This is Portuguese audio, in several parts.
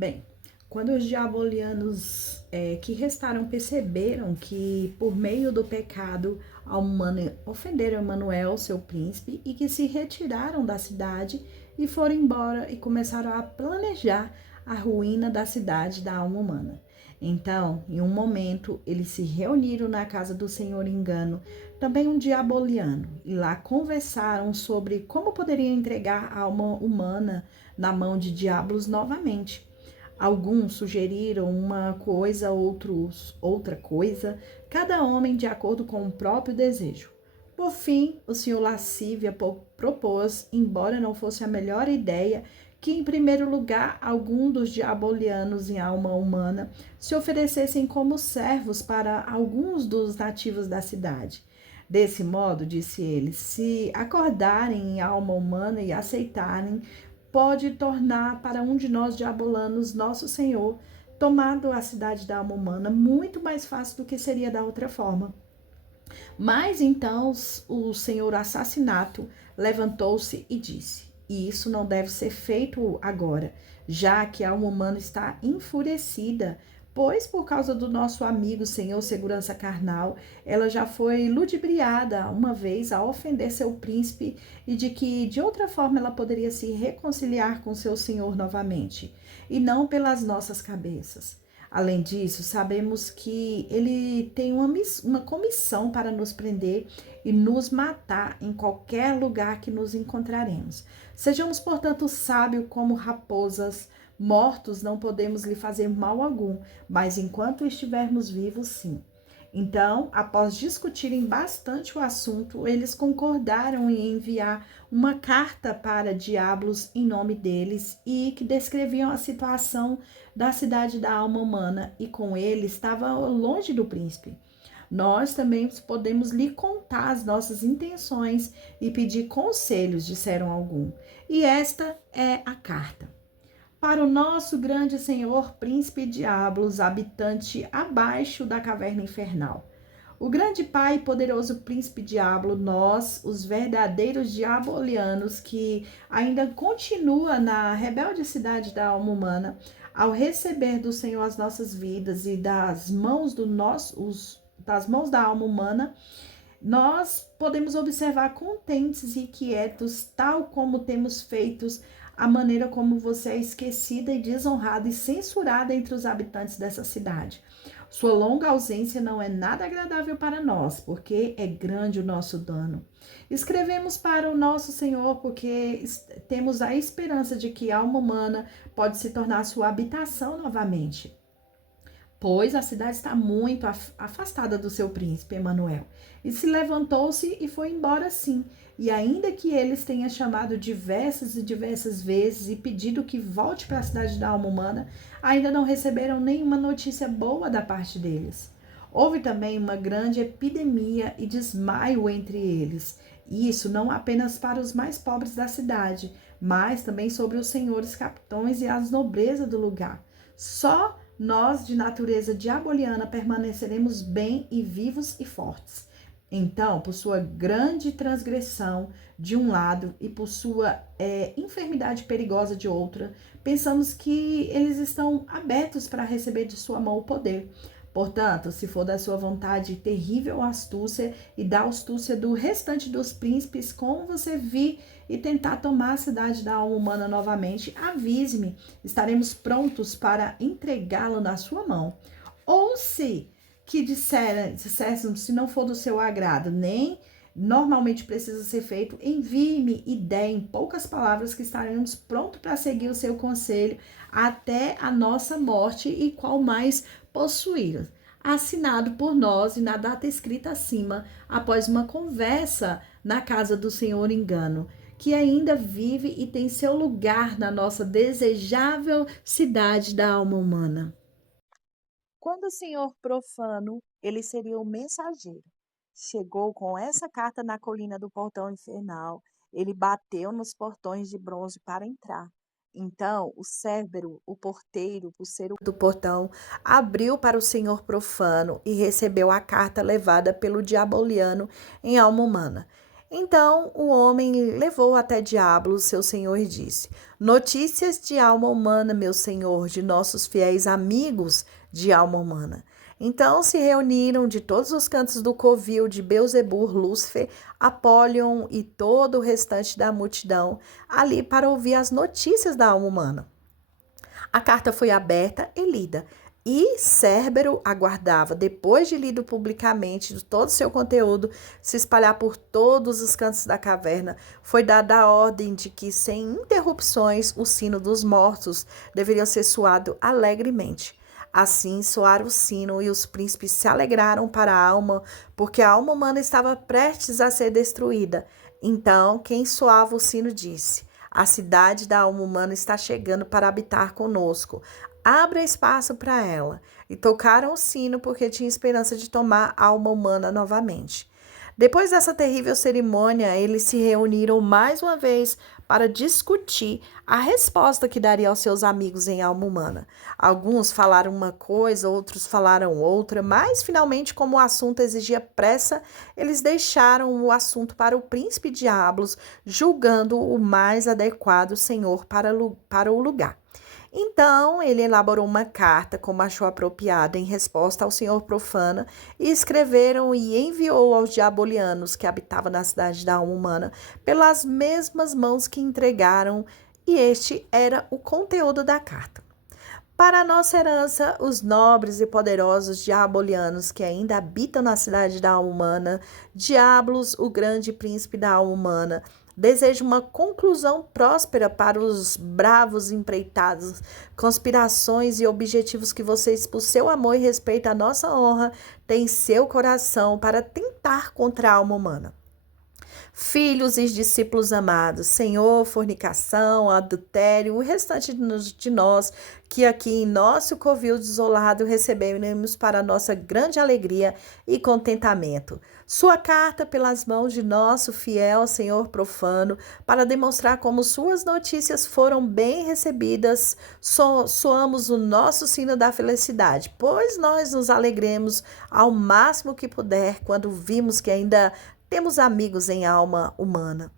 Bem, quando os diabolianos que restaram perceberam que, por meio do pecado, a humana ofenderam Emanuel, seu príncipe, e que se retiraram da cidade e foram embora e começaram a planejar a ruína da cidade da alma humana. Então, em um momento, eles se reuniram na casa do senhor Engano, também um diaboliano, e lá conversaram sobre como poderiam entregar a alma humana na mão de diabos novamente. Alguns sugeriram uma coisa, outros outra coisa, cada homem de acordo com o próprio desejo. Por fim, o senhor Lascívia propôs, embora não fosse a melhor ideia, que, em primeiro lugar, algum dos diabolianos em alma humana se oferecessem como servos para alguns dos nativos da cidade. Desse modo, disse ele, se acordarem em alma humana e aceitarem, pode tornar para um de nós diabolanos nosso Senhor, tomado a cidade da alma humana, muito mais fácil do que seria da outra forma. Mas então o senhor assassinato levantou-se e disse: e isso não deve ser feito agora, já que a alma humana está enfurecida, pois por causa do nosso amigo senhor segurança carnal, ela já foi ludibriada uma vez a ofender seu príncipe e de que de outra forma ela poderia se reconciliar com seu senhor novamente, e não pelas nossas cabeças. Além disso, sabemos que ele tem uma comissão para nos prender e nos matar em qualquer lugar que nos encontraremos. Sejamos, portanto, sábios como raposas. Mortos não podemos lhe fazer mal algum, mas enquanto estivermos vivos, sim. Então, após discutirem bastante o assunto, eles concordaram em enviar uma carta para diabos em nome deles e que descreviam a situação da cidade da alma humana e com ele estava longe do príncipe. Nós também podemos lhe contar as nossas intenções e pedir conselhos, disseram algum. E esta é a carta. Para o nosso grande senhor príncipe Diablos, habitante abaixo da caverna infernal. O grande pai e poderoso príncipe Diablo, nós, os verdadeiros diabolianos que ainda continua na rebelde cidade da alma humana, ao receber do Senhor as nossas vidas e das mãos da alma humana, nós podemos observar contentes e quietos, tal como temos feito a maneira como você é esquecida e desonrada e censurada entre os habitantes dessa cidade. Sua longa ausência não é nada agradável para nós, porque é grande o nosso dano. Escrevemos para o nosso Senhor porque temos a esperança de que a alma humana pode se tornar sua habitação novamente, pois a cidade está muito afastada do seu príncipe Emanuel. E se levantou-se e foi embora sim. E ainda que eles tenham chamado diversas e diversas vezes e pedido que volte para a cidade da alma humana, ainda não receberam nenhuma notícia boa da parte deles. Houve também uma grande epidemia e desmaio entre eles. Isso não apenas para os mais pobres da cidade, mas também sobre os senhores capitães e as nobrezas do lugar. Só nós, de natureza diaboliana, permaneceremos bem e vivos e fortes. Então, por sua grande transgressão de um lado e por sua enfermidade perigosa de outra, pensamos que eles estão abertos para receber de sua mão o poder. Portanto, se for da sua vontade terrível astúcia e da astúcia do restante dos príncipes, como você vir e tentar tomar a cidade da alma humana novamente, avise-me, estaremos prontos para entregá-la na sua mão. Ou se dissessem, se não for do seu agrado, nem normalmente precisa ser feito, envie-me ideia em poucas palavras que estaremos prontos para seguir o seu conselho até a nossa morte e qual mais possuí-los. Assinado por nós e na data escrita acima, após uma conversa na casa do senhor Engano, que ainda vive e tem seu lugar na nossa desejável cidade da alma humana. Quando o senhor profano, ele seria o mensageiro. Chegou com essa carta na colina do portão infernal. Ele bateu nos portões de bronze para entrar. Então, o Cérbero, o porteiro, o ser do portão, abriu para o senhor profano e recebeu a carta levada pelo diaboliano em alma humana. Então o homem levou até Diablo, seu senhor, e disse: Notícias de alma humana, meu senhor, de nossos fiéis amigos de alma humana. Então se reuniram de todos os cantos do covil de Beelzebub, Lúcifer, Apólion e todo o restante da multidão ali para ouvir as notícias da alma humana. A carta foi aberta e lida. E Cérbero aguardava, depois de lido publicamente todo o seu conteúdo, se espalhar por todos os cantos da caverna, foi dada a ordem de que, sem interrupções, o sino dos mortos deveria ser soado alegremente. Assim soaram o sino e os príncipes se alegraram para a alma, porque a alma humana estava prestes a ser destruída. Então, quem soava o sino disse: A cidade da alma humana está chegando para habitar conosco. Abra espaço para ela. E tocaram o sino porque tinha esperança de tomar a alma humana novamente. Depois dessa terrível cerimônia, eles se reuniram mais uma vez para discutir a resposta que daria aos seus amigos em alma humana. Alguns falaram uma coisa, outros falaram outra, mas finalmente, como o assunto exigia pressa, eles deixaram o assunto para o príncipe Diablos, julgando o mais adequado senhor para o lugar. Então, ele elaborou uma carta, como achou apropriada, em resposta ao senhor profana, e escreveram e enviou aos diabolianos que habitavam na cidade da alma humana, pelas mesmas mãos que entregaram, e este era o conteúdo da carta. Para a nossa herança, os nobres e poderosos diabolianos que ainda habitam na cidade da alma humana, Diablos, o grande príncipe da alma humana, desejo uma conclusão próspera para os bravos empreitados, conspirações e objetivos que vocês, por seu amor e respeito à nossa honra, têm em seu coração para tentar contra a alma humana. Filhos e discípulos amados, Senhor, fornicação, adultério, o restante de nós, que aqui em nosso covil desolado recebemos para nossa grande alegria e contentamento. Sua carta pelas mãos de nosso fiel Senhor profano, para demonstrar como suas notícias foram bem recebidas, soamos o nosso sino da felicidade, pois nós nos alegremos ao máximo que puder quando vimos que ainda temos amigos em alma humana.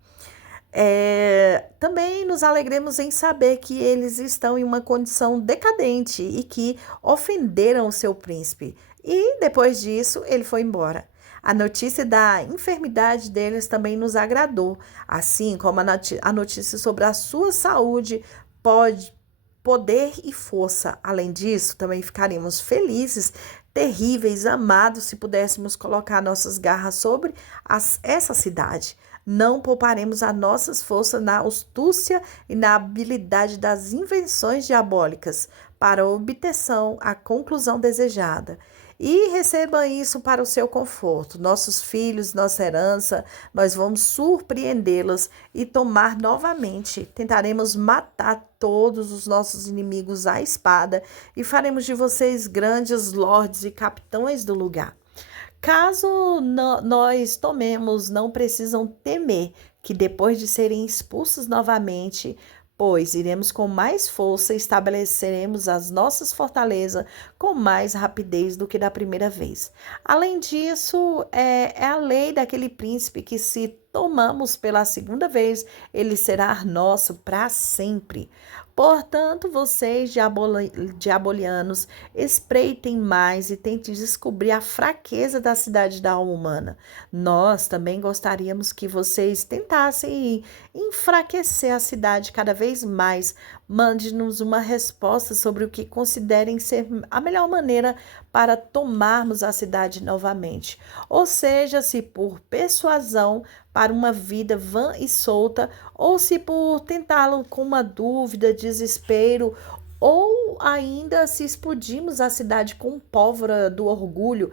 Também nos alegremos em saber que eles estão em uma condição decadente e que ofenderam o seu príncipe. E depois disso, ele foi embora. A notícia da enfermidade deles também nos agradou, assim como a notícia sobre a sua saúde, poder e força. Além disso, também ficaríamos felizes, terríveis, amados, se pudéssemos colocar nossas garras sobre essa cidade. Não pouparemos as nossas forças na astúcia e na habilidade das invenções diabólicas para a obtenção, a conclusão desejada. E receba isso para o seu conforto. Nossos filhos, nossa herança, nós vamos surpreendê-los e tomar novamente. Tentaremos matar todos os nossos inimigos à espada e faremos de vocês grandes lordes e capitães do lugar. Caso nós tomemos, não precisam temer que depois de serem expulsos novamente, pois iremos com mais força e estabeleceremos as nossas fortalezas com mais rapidez do que da primeira vez. Além disso, é a lei daquele príncipe que, se tomamos pela segunda vez, ele será nosso para sempre. Portanto, vocês, diabolianos, espreitem mais e tentem descobrir a fraqueza da cidade da alma humana. Nós também gostaríamos que vocês tentassem enfraquecer a cidade cada vez mais. Mande-nos uma resposta sobre o que considerem ser a melhor maneira para tomarmos a cidade novamente. Ou seja, se por persuasão para uma vida vã e solta, ou se por tentá-lo com uma dúvida, desespero, ou ainda se explodirmos a cidade com pólvora do orgulho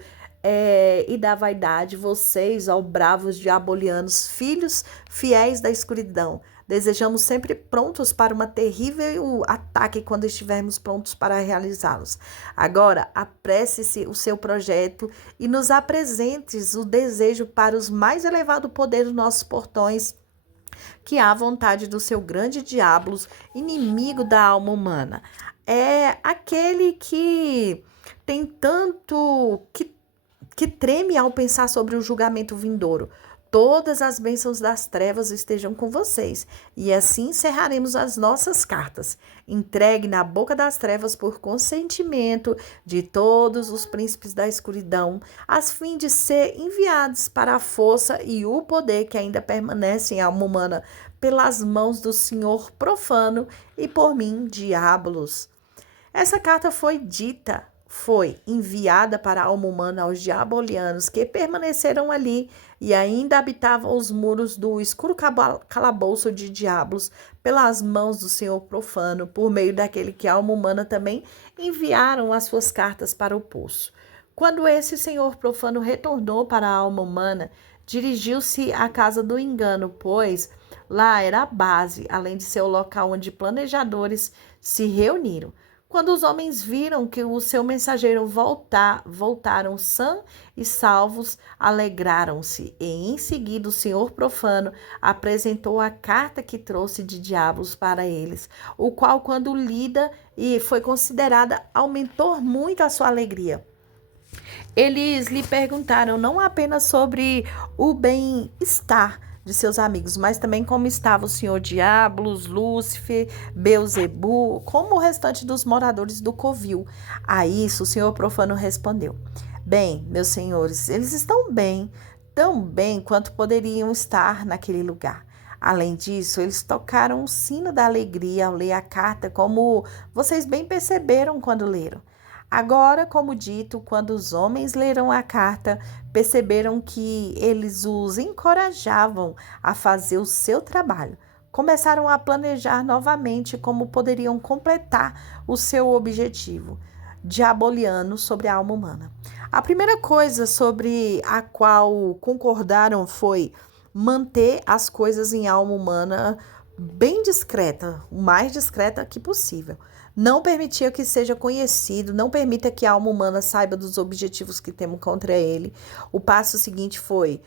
e da vaidade, vocês, ó bravos diabolianos, filhos fiéis da escuridão, desejamos sempre prontos para uma terrível ataque quando estivermos prontos para realizá-los. Agora, apresse-se o seu projeto e nos apresentes o desejo para os mais elevado poder dos nossos portões, que há vontade do seu grande diabo, inimigo da alma humana. É aquele que tem tanto que treme ao pensar sobre o julgamento vindouro. todas as bênçãos das trevas estejam com vocês. E assim encerraremos as nossas cartas. Entregue na boca das trevas por consentimento de todos os príncipes da escuridão, a fim de ser enviados para a força e o poder que ainda permanece em alma humana pelas mãos do Senhor profano e por mim, diabolos. Essa carta foi enviada para a alma humana aos diabolianos que permaneceram ali e ainda habitavam os muros do escuro calabouço de diabos pelas mãos do Senhor profano, por meio daquele que a alma humana também enviaram as suas cartas para o poço. Quando esse Senhor profano retornou para a alma humana, dirigiu-se à casa do engano, pois lá era a base, além de ser o local onde planejadores se reuniram. Quando os homens viram que o seu mensageiro voltaram sã e salvos, alegraram-se. E em seguida o Senhor profano apresentou a carta que trouxe de diabos para eles, o qual, quando lida e foi considerada, aumentou muito a sua alegria. Eles lhe perguntaram não apenas sobre o bem-estar de seus amigos, mas também como estava o senhor Diabolos, Lúcifer, Beelzebu, como o restante dos moradores do covil. A isso o senhor profano respondeu: bem, meus senhores, eles estão bem, tão bem quanto poderiam estar naquele lugar. Além disso, eles tocaram o sino da alegria ao ler a carta, como vocês bem perceberam quando leram. Agora, como dito, quando os homens leram a carta, perceberam que eles os encorajavam a fazer o seu trabalho. Começaram a planejar novamente como poderiam completar o seu objetivo diaboliano sobre a alma humana. A primeira coisa sobre a qual concordaram foi manter as coisas em alma humana bem discreta, o mais discreta que possível. Não permitia que seja conhecido, não permita que a alma humana saiba dos objetivos que temos contra ele. O passo seguinte foi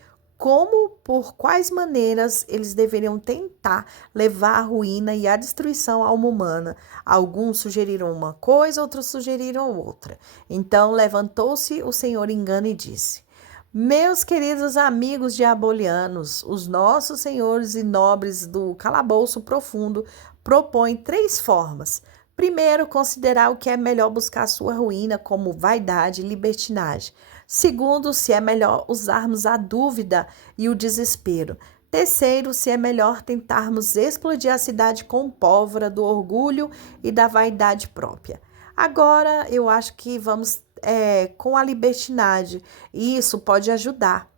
por quais maneiras eles deveriam tentar levar à ruína e à destruição a alma humana. Alguns sugeriram uma coisa, outros sugeriram outra. Então levantou-se o Senhor engano e disse: meus queridos amigos diabolianos, os nossos senhores e nobres do calabouço profundo propõem 3 formas. Primeiro, considerar o que é melhor buscar sua ruína, como vaidade e libertinagem. Segundo, se é melhor usarmos a dúvida e o desespero. Terceiro, se é melhor tentarmos explodir a cidade com pólvora do orgulho e da vaidade própria. Agora, eu acho que vamos com a libertinagem, e isso pode ajudar.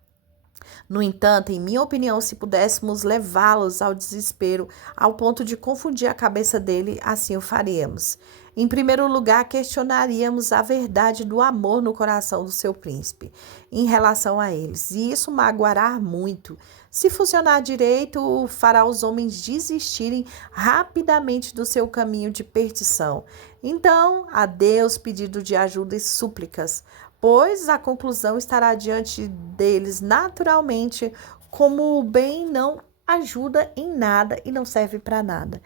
No entanto, em minha opinião, se pudéssemos levá-los ao desespero, ao ponto de confundir a cabeça dele, assim o faríamos. Em primeiro lugar, questionaríamos a verdade do amor no coração do seu príncipe em relação a eles, e isso magoará muito. Se funcionar direito, fará os homens desistirem rapidamente do seu caminho de perdição. Então, a Deus pedido de ajuda e súplicas, pois a conclusão estará diante deles naturalmente, como o bem não ajuda em nada e não serve para nada.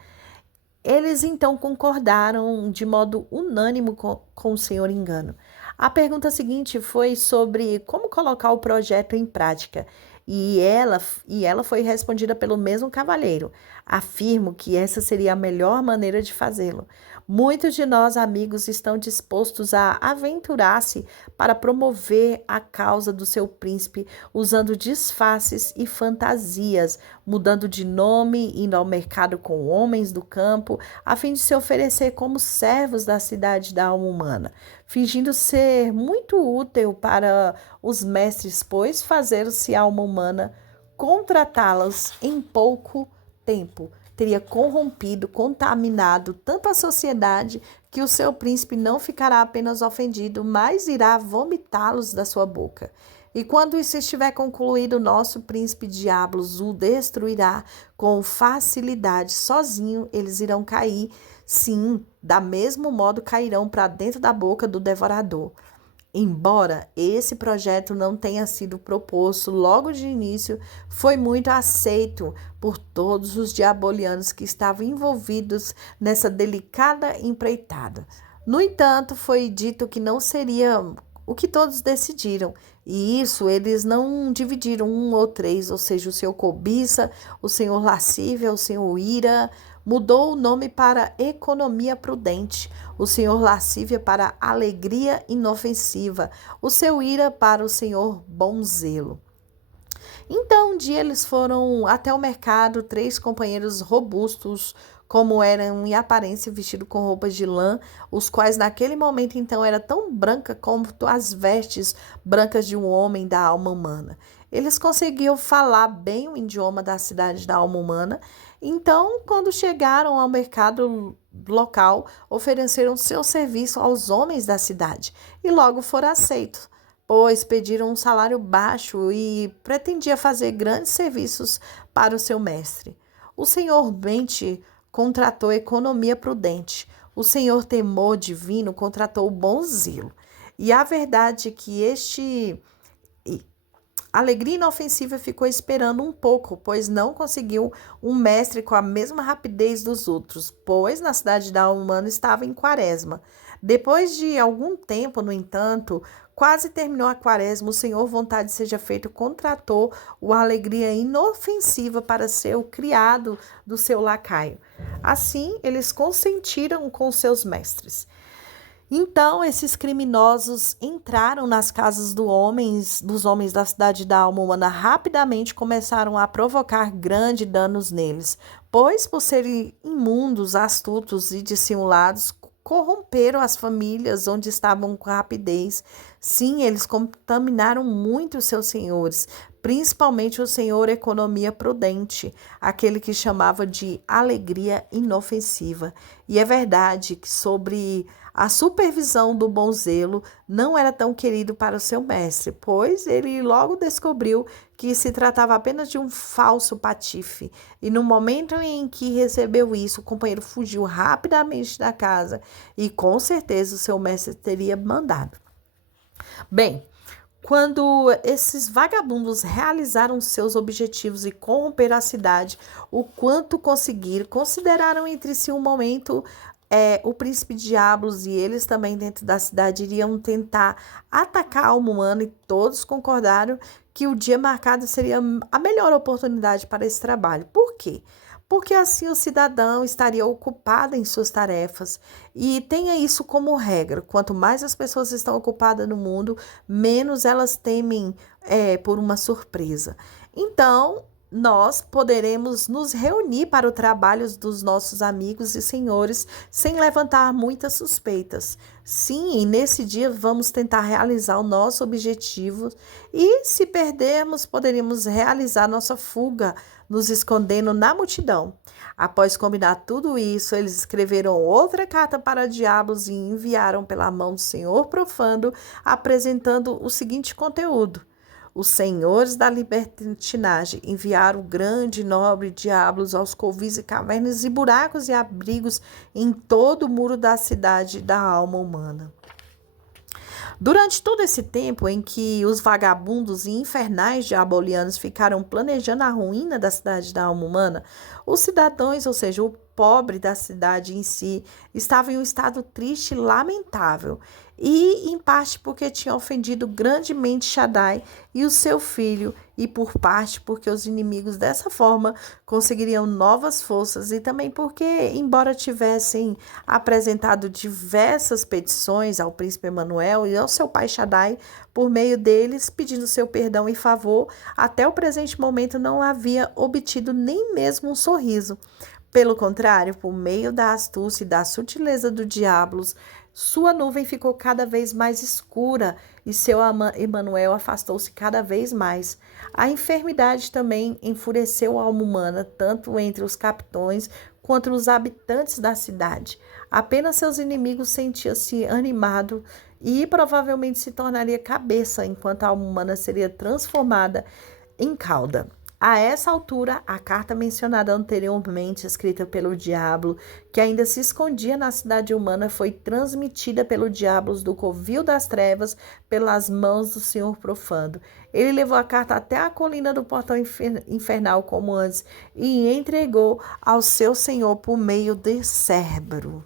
Eles então concordaram de modo unânime com o senhor engano. A pergunta seguinte foi sobre como colocar o projeto em prática. E ela foi respondida pelo mesmo cavalheiro. Afirmo que essa seria a melhor maneira de fazê-lo. Muitos de nós, amigos, estão dispostos a aventurar-se para promover a causa do seu príncipe, usando disfarces e fantasias, mudando de nome, indo ao mercado com homens do campo, a fim de se oferecer como servos da cidade da alma humana, fingindo ser muito útil para os mestres, pois fazer-se alma humana, contratá-los em pouco tempo, teria corrompido, contaminado tanto a sociedade que o seu príncipe não ficará apenas ofendido, mas irá vomitá-los da sua boca. E quando isso estiver concluído, nosso príncipe Diabolos o destruirá com facilidade. Sozinho eles irão cair, sim, da mesmo modo cairão para dentro da boca do devorador. Embora esse projeto não tenha sido proposto logo de início, foi muito aceito por todos os diabolianos que estavam envolvidos nessa delicada empreitada. No entanto, foi dito que não seria o que todos decidiram. E isso eles não dividiram um ou três, ou seja, o senhor cobiça, o senhor lascívia, o senhor ira, mudou o nome para economia prudente, o senhor lascívia para alegria inofensiva, o seu ira para o senhor bom zelo. Então, um dia eles foram até o mercado, três companheiros robustos, como eram em aparência vestidos com roupas de lã, os quais naquele momento então era tão branca como as vestes brancas de um homem da alma humana. Eles conseguiam falar bem o idioma da cidade da alma humana. Então, quando chegaram ao mercado local, ofereceram seu serviço aos homens da cidade e logo foram aceitos, pois pediram um salário baixo e pretendia fazer grandes serviços para o seu mestre. O senhor mente contratou economia prudente. O senhor temor divino contratou o bom zelo. E a verdade é que alegria inofensiva ficou esperando um pouco, pois não conseguiu um mestre com a mesma rapidez dos outros, pois na cidade da alma humana estava em quaresma. Depois de algum tempo, no entanto, quase terminou a quaresma, o Senhor, vontade seja feita, contratou o alegria inofensiva para ser o criado do seu lacaio. Assim, eles consentiram com seus mestres. Então, esses criminosos entraram nas casas dos homens da cidade da alma humana, rapidamente começaram a provocar grandes danos neles, pois, por serem imundos, astutos e dissimulados, corromperam as famílias onde estavam com rapidez. Sim, eles contaminaram muito os seus senhores, principalmente o senhor economia prudente, aquele que chamava de alegria inofensiva. E é verdade que sobre a supervisão do bom zelo não era tão querido para o seu mestre, pois ele logo descobriu que se tratava apenas de um falso patife. E no momento em que recebeu isso, o companheiro fugiu rapidamente da casa e com certeza o seu mestre teria mandado. Bem, quando esses vagabundos realizaram seus objetivos e corromperam a cidade, o quanto conseguiram, consideraram entre si um momento o príncipe Diablos e eles também dentro da cidade iriam tentar atacar a alma humana e todos concordaram que o dia marcado seria a melhor oportunidade para esse trabalho. Por quê? Porque assim o cidadão estaria ocupado em suas tarefas e tenha isso como regra. Quanto mais as pessoas estão ocupadas no mundo, menos elas temem por uma surpresa. Então, nós poderemos nos reunir para o trabalho dos nossos amigos e senhores sem levantar muitas suspeitas. Sim, e nesse dia vamos tentar realizar o nosso objetivo e, se perdermos, poderíamos realizar nossa fuga, nos escondendo na multidão. Após combinar tudo isso, eles escreveram outra carta para Diablos e enviaram pela mão do Senhor Profano, apresentando o seguinte conteúdo: os senhores da libertinagem enviaram o grande e nobre Diablos aos covis e cavernas e buracos e abrigos em todo o muro da cidade da alma humana. Durante todo esse tempo em que os vagabundos e infernais diabolianos ficaram planejando a ruína da cidade da alma humana, os cidadãos, ou seja, o pobre da cidade em si, estava em um estado triste e lamentável, e em parte porque tinha ofendido grandemente Shaddai e o seu filho, e por parte porque os inimigos dessa forma conseguiriam novas forças, e também porque, embora tivessem apresentado diversas petições ao príncipe Emanuel e ao seu pai Shaddai, por meio deles, pedindo seu perdão e favor, até o presente momento não havia obtido nem mesmo um sorriso. Pelo contrário, por meio da astúcia e da sutileza do Diablos, sua nuvem ficou cada vez mais escura e seu Emanuel afastou-se cada vez mais. A enfermidade também enfureceu a alma humana, tanto entre os capitães quanto os habitantes da cidade. Apenas seus inimigos sentiam-se animados e provavelmente se tornaria cabeça, enquanto a alma humana seria transformada em cauda. A essa altura, a carta mencionada anteriormente, escrita pelo Diablo, que ainda se escondia na cidade humana, foi transmitida pelo Diablos do Covil das Trevas pelas mãos do Senhor Profano. Ele levou a carta até a colina do portão infernal como antes e entregou ao seu senhor por meio de Cérbero.